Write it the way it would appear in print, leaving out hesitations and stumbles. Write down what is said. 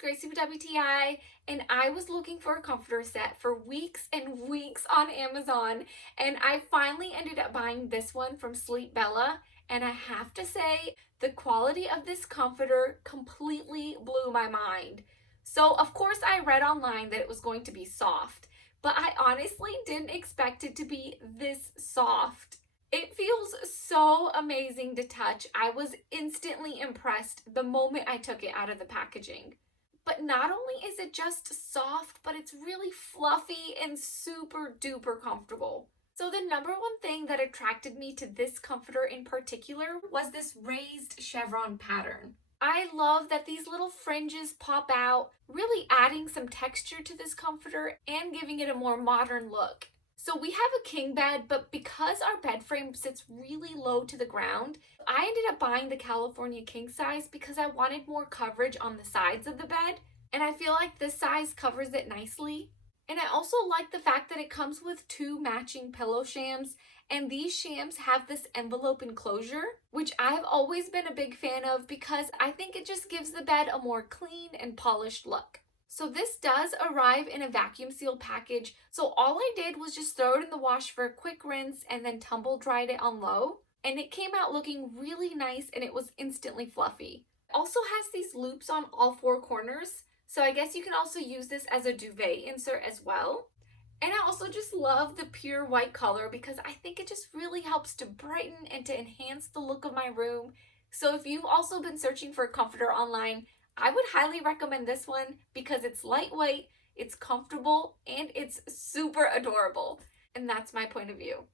Gracie with WTI, and I was looking for a comforter set for weeks and weeks on Amazon, and I finally ended up buying this one from SLEEPBELLA, and I have to say, the quality of this comforter completely blew my mind. So of course I read online that it was going to be soft, but I honestly didn't expect it to be this soft. It feels so amazing to touch. I was instantly impressed the moment I took it out of the packaging. But not only is it just soft, but it's really fluffy and super duper comfortable. So the number one thing that attracted me to this comforter in particular was this raised chevron pattern. I love that these little fringes pop out, really adding some texture to this comforter and giving it a more modern look. So we have a king bed, but because our bed frame sits really low to the ground, I ended up buying the California king size because I wanted more coverage on the sides of the bed, and I feel like this size covers it nicely. And I also like the fact that it comes with 2 matching pillow shams, and these shams have this envelope enclosure, which I've always been a big fan of because I think it just gives the bed a more clean and polished look. So this does arrive in a vacuum sealed package, so all I did was just throw it in the wash for a quick rinse and then tumble dried it on low, and it came out looking really nice and it was instantly fluffy. It also has these loops on all 4 corners, so I guess you can also use this as a duvet insert as well. And I also just love the pure white color because I think it just really helps to brighten and to enhance the look of my room. So if you've also been searching for a comforter online, I would highly recommend this one because it's lightweight, it's comfortable, and it's super adorable. And that's my point of view.